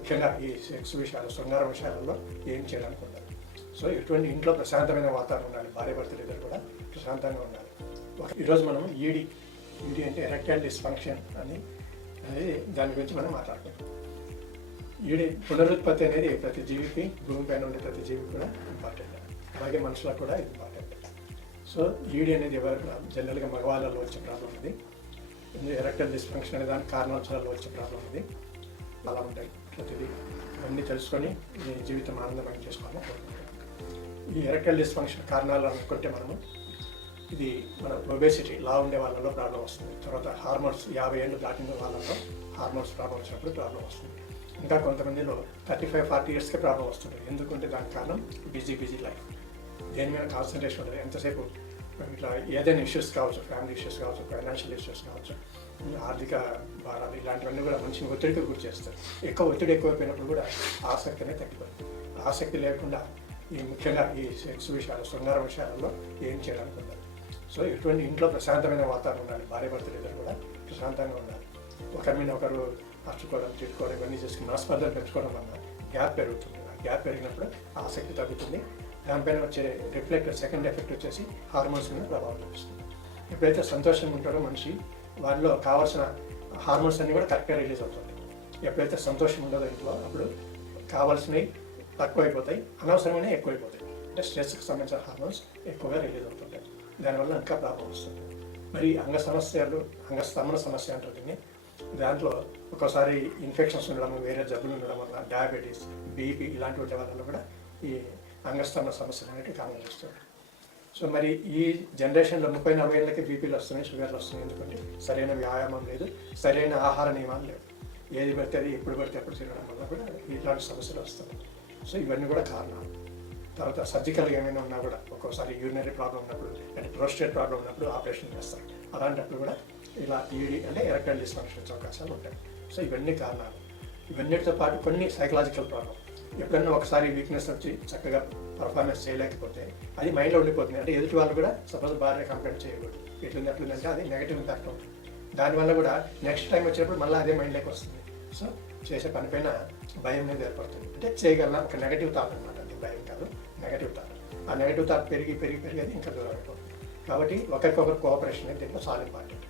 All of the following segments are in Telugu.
ముఖ్యంగా ఈ సెక్స్ విషయాలు శృంగార విషయాలలో ఏం చేయాలనుకుంటారు? సో ఇటువంటి ఇంట్లో ప్రశాంతమైన వాతావరణం ఉండాలి. భార్య భర్తలు ఇద్దరు కూడా ప్రశాంతంగా ఉండాలి. ఈరోజు మనం ఈడి ఈడి అంటే ఎరెక్టైల్ డిస్ఫంక్షన్ అని అనేది దాని గురించి మనం మాట్లాడుకుంటాం. ఈడి పునరుత్పత్తి అనేది ప్రతి జీవికి భూమిపైన ఉండే ప్రతి జీవికి కూడా ఇంపార్టెంట్ అలాగే మనుషులకు కూడా ఇది ఇంపార్టెంట్ సో ఈడి అనేది ఎవరు జనరల్గా మగవాళ్ళలో వచ్చే ప్రాబ్లం ఇది ఎరెక్టైల్ డిస్ఫంక్షన్ అనే దానికి కారణాంశాలలో వచ్చే ప్రాబ్లం ఇది అలా ఉంటాయి. ప్రతిదీ అన్నీ తెలుసుకొని మీ జీవితం ఆనందమయం చేసుకోవాలని కోరుకుంటున్నాను. ఈ ఎరకల్ డిస్ఫంక్షన్ కారణాలు అనుకుంటే మనము ఇది మన ఒబేసిటీ లా ఉండే వాళ్ళలో ప్రాబ్లం వస్తుంది. తర్వాత హార్మోన్స్ యాభై ఏళ్ళు దాటిన వాళ్ళలో హార్మోన్స్ ప్రాబ్లం వచ్చినప్పుడు ప్రాబ్లం వస్తుంది. ఇంకా కొంతమందిలో థర్టీ ఫైవ్ ఫార్టీ ఇయర్స్కే ప్రాబ్లం వస్తుంది. ఎందుకంటే దానికి కారణం బిజీ బిజీ లైఫ్ దేని మీద కాన్సన్ట్రేషన్ ఉండదు. ఎంతసేపు ఇట్లా ఏదైనా ఇష్యూస్ కావచ్చు ఫ్యామిలీ ఇష్యూస్ కావచ్చు ఫైనాన్షియల్ ఇష్యూస్ కావచ్చు ఆర్థిక భారాలు ఇలాంటివన్నీ కూడా మంచి ఒత్తిడికి గురి చేస్తారు ఎక్కువ ఒత్తిడి ఎక్కువైపోయినప్పుడు కూడా ఆసక్తి అనేది తగ్గిపోతుంది. ఆసక్తి లేకుండా ఈ ముఖ్యంగా ఈ సెక్స్ విషయాలు శృంగార విషయాలలో ఏం చేయాలనుకుంటారు సో ఇటువంటి ఇంట్లో ప్రశాంతమైన వాతావరణం ఉండాలి. భార్య భర్తలు ఇద్దరు కూడా ప్రశాంతంగా ఉండాలి. ఒకరి మీద ఒకరు అర్చుకోవడం తిట్టుకోవడం ఇవన్నీ చేసుకుని మనస్పర్ధలు పెంచుకోవడం వల్ల గ్యాప్ పెరుగుతుంది. ఆ గ్యాప్ పెరిగినప్పుడు ఆసక్తి తగ్గుతుంది. దానిపైన వచ్చే రిఫ్లెక్ట్ సెకండ్ ఎఫెక్ట్ వచ్చేసి హార్మోన్స్ మీద ప్రభావం చూపిస్తుంది. ఎప్పుడైతే సంతోషంగా ఉంటాడో మనిషి వారిలో కావాల్సిన హార్మోన్స్ అన్నీ కూడా కరెక్ట్గా రిలీజ్ అవుతుంది ఎప్పుడైతే సంతోషం ఉండదో ఇంట్లో అప్పుడు కావాల్సినవి తక్కువైపోతాయి అనవసరమైనవి ఎక్కువైపోతాయి. అంటే స్ట్రెస్కి సంబంధించిన హార్మోన్స్ ఎక్కువగా రిలీజ్ అవుతుంటాయి. దానివల్ల ఇంకా ప్రాబ్లం వస్తుంది. మరి అంగ సమస్యలు అంగస్తమన సమస్య అంటారు దీన్ని. దాంట్లో ఒక్కోసారి ఇన్ఫెక్షన్స్ ఉండడం వేరే జబ్బులు ఉండడం వల్ల డయాబెటీస్ బీపీ ఇలాంటి వాటి వల్ల కూడా ఈ అంగస్థాన సమస్యలు అనేవి కామన్ చేస్తుంది. సో మరి ఈ జనరేషన్లో ముప్పై నలభై ఏళ్ళకి బీపీలు వస్తున్నాయి షుగర్లు వస్తున్నాయి ఎందుకంటే సరైన వ్యాయామం లేదు సరైన ఆహార నియమాలు లేవు. ఏది పడితే అది ఎప్పుడు పడితే అప్పుడు తినడం వల్ల కూడా ఇలాంటి సమస్యలు వస్తాయి. సో ఇవన్నీ కూడా కారణాలు. తర్వాత సర్జికల్ ఏమైనా ఉన్నా కూడా ఒక్కోసారి యూరినరీ ప్రాబ్లం ఉన్నప్పుడు అంటే ప్రోస్టేట్ ప్రాబ్లం ఉన్నప్పుడు ఆపరేషన్ చేస్తారు. అలాంటప్పుడు కూడా ఇలా ఈడి అంటే ఎరక్టైల్ డిస్ఫంక్షన్ వచ్చే అవకాశాలు ఉంటాయి. సో ఇవన్నీ కారణాలు. ఇవన్నిటితో పాటు కొన్ని సైకలాజికల్ ప్రాబ్లం ఎప్పుడన్నా ఒకసారి వీక్నెస్ వచ్చి చక్కగా పర్ఫార్మెన్స్ చేయలేకపోతే అది మైండ్లో ఉండిపోతుంది. అంటే ఎదుటి వాళ్ళు కూడా సపోజ్ బాగానే కంప్లైంట్ చేయకూడదు. ఎట్లుంది అట్లుందంటే అది నెగిటివ్ ఇంపాక్ట్ అవుతుంది. దానివల్ల కూడా నెక్స్ట్ టైం వచ్చినప్పుడు మళ్ళీ అదే మైండ్లోకి వస్తుంది. సో చేసే పనిపైన భయం అనేది ఏర్పడుతుంది. అంటే చేయగలన? ఒక నెగటివ్ థాట్ అనమాట అది భయం కాదు నెగటివ్ థాట్ ఆ నెగటివ్ థాట్ పెరిగి పెరిగి పెరిగి అది ఇంకా దూరం అయిపోతుంది. కాబట్టి ఒకరికొకరు కోఆపరేషన్ అనేది దీంట్లో చాలా ఇంపార్టెంట్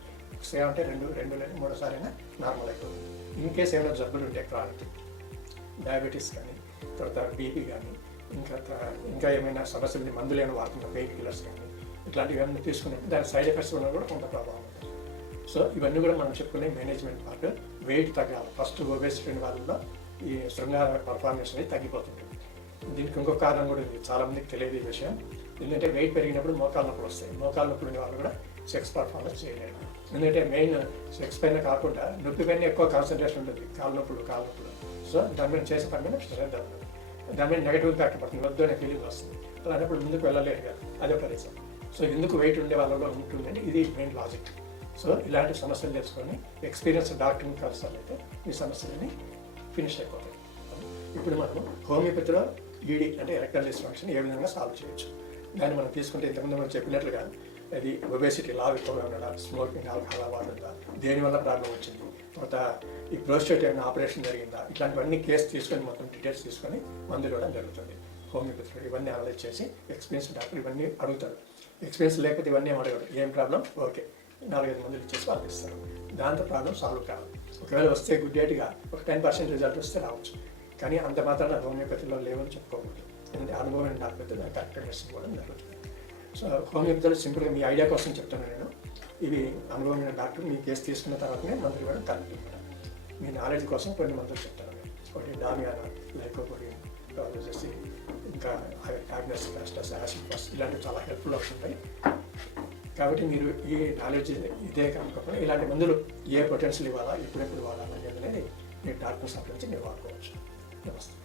సేమ్ అంటే రెండు రెండు లేదు మూడోసారి అయినా నార్మల్ అయిపోతుంది. ఇన్ కేస్ ఏమైనా జబ్బులు ఉంటాయి క్రానిక్ డయాబెటీస్ కానీ తర్వాత బీపీ కానీ ఇంకా ఇంకా ఏమైనా సమస్యలు మందులు ఏమైనా వాడుతున్న పెయిన్ కిల్లర్స్ కానీ ఇట్లాంటివి ఏమైనా తీసుకున్నప్పుడు దాని సైడ్ ఎఫెక్ట్స్ వల్ల కూడా కొంత ప్రభావం ఉంటుంది సో ఇవన్నీ కూడా మనం చెప్పుకునే మేనేజ్మెంట్ పార్ట్ వెయిట్ తగ్గాలి. ఫస్ట్ ఒబేసిటీ వాళ్ళలో ఈ శృంగార పర్ఫార్మెన్స్ అనేది తగ్గిపోతుంది. దీనికి ఇంకొక కారణం కూడా ఉంది. చాలామందికి తెలియదు ఈ విషయం. ఎందుకంటే వెయిట్ పెరిగినప్పుడు మోకాళ్ళ నొప్పులు వస్తాయి. మోకాళ్ళ నొప్పులు ఉన్న వాళ్ళు కూడా సెక్స్ పర్ఫార్మెన్స్ చేయలేను ఎందుకంటే మెయిన్ సెక్స్ పైన కాకుండా నొప్పి పైన ఎక్కువ కాన్సన్ట్రేషన్ ఉంటుంది. కాళ్ళ నొప్పులు కాళ్ళ నొప్పులు. సో దాని మీద చేసే పని మీద శ్రద్ధ ఉంటుంది. దాని మీద నెగిటివ్ ఇంపాక్ట్ పడుతుంది. వద్దు అనే ఫీలింగ్ వస్తుంది. అలాంటప్పుడు ముందుకు వెళ్ళలేరు కదా. అదే పరిస్థితి. సో ఎందుకు వెయిట్ ఉండే వాళ్ళలో ఉంటుందంటే ఇది మెయిన్ లాజిక్ సో ఇలాంటి సమస్యలు తెలుసుకొని ఎక్స్పీరియన్స్ డాక్టర్ని కలిసాలైతే ఈ సమస్యలని ఫినిష్ అయిపోతాయి. ఇప్పుడు మనం హోమియోపతిలో ఈడీ అంటే ఎరెక్టల్ డిస్ఫంక్షన్ ఏ విధంగా సాల్వ్ చేయొచ్చు? దాన్ని మనం తీసుకుంటే ఇంతకుముందు మనం చెప్పినట్లుగా అది ఒబేసిటీ లావ్ ఎక్కువగా ఉండడం స్మోకింగ్ ఆల్కహాల్ అలవాటు దేనివల్ల ప్రాబ్లం వచ్చింది? తర్వాత ఈ ప్రోస్టేట్ ఏమైనా ఆపరేషన్ జరిగిందా? ఇట్లాంటివన్నీ కేసు తీసుకొని మొత్తం డీటెయిల్స్ తీసుకొని మందులు ఇవ్వడం జరుగుతుంది. హోమియోపతిలో ఇవన్నీ అనలైజ్ చేసి ఎక్స్పీరియన్స్ డాక్టర్ ఇవన్నీ అడుగుతారు ఎక్స్పీరియన్స్ లేకపోతే ఇవన్నీ అడగడు. అడగరు ఏం ప్రాబ్లం ఓకే నాలుగైదు మందులు ఇచ్చేసి వాళ్ళు ఇస్తారు. దాంతో ప్రాబ్లం సాల్వ్ కాదు. ఒకవేళ వస్తే గుడ్ డేట్గా ఒక టెన్ పర్సెంట్ రిజల్ట్ వస్తే రావచ్చు. కానీ అంత మాత్రాన హోమియోపతిలో లేవని చెప్పుకోకూడదు. ఎందుకంటే అనుభవం డాక్టర్ దాన్ని కరెక్ట్గా మెడిసిన్ ఇవ్వడం జరుగుతుంది. హోమియోపతిలో సింపుల్గా మీ ఐడియా కోసం చెప్తాను నేను. ఇవి అనుభవమైన డాక్టర్ మీ కేసు తీసుకున్న తర్వాతనే మందులు కూడా కరెక్ట్ మీ నాలెడ్జ్ కోసం కొన్ని మందులు చెప్తాను. ఒకటి డామియానా లైకోపోడియం వచ్చేసి ఇంకా ట్యాబ్లెట్స్ కాస్టస్ యాసిడ్ ఫస్ట్ ఇలాంటివి చాలా హెల్ప్ఫుల్ అవుతుంటాయి కాబట్టి మీరు ఈ నాలెడ్జ్ ఇదే కనుకోకుండా ఇలాంటి మందులు ఏ పొటెన్షియల్ ఇవ్వాలా ఎప్పుడెప్పుడు ఇవ్వాలా అనేది మీరు డాక్టర్ సంప్రదించి మీరు వాడుకోవచ్చు. నమస్తే.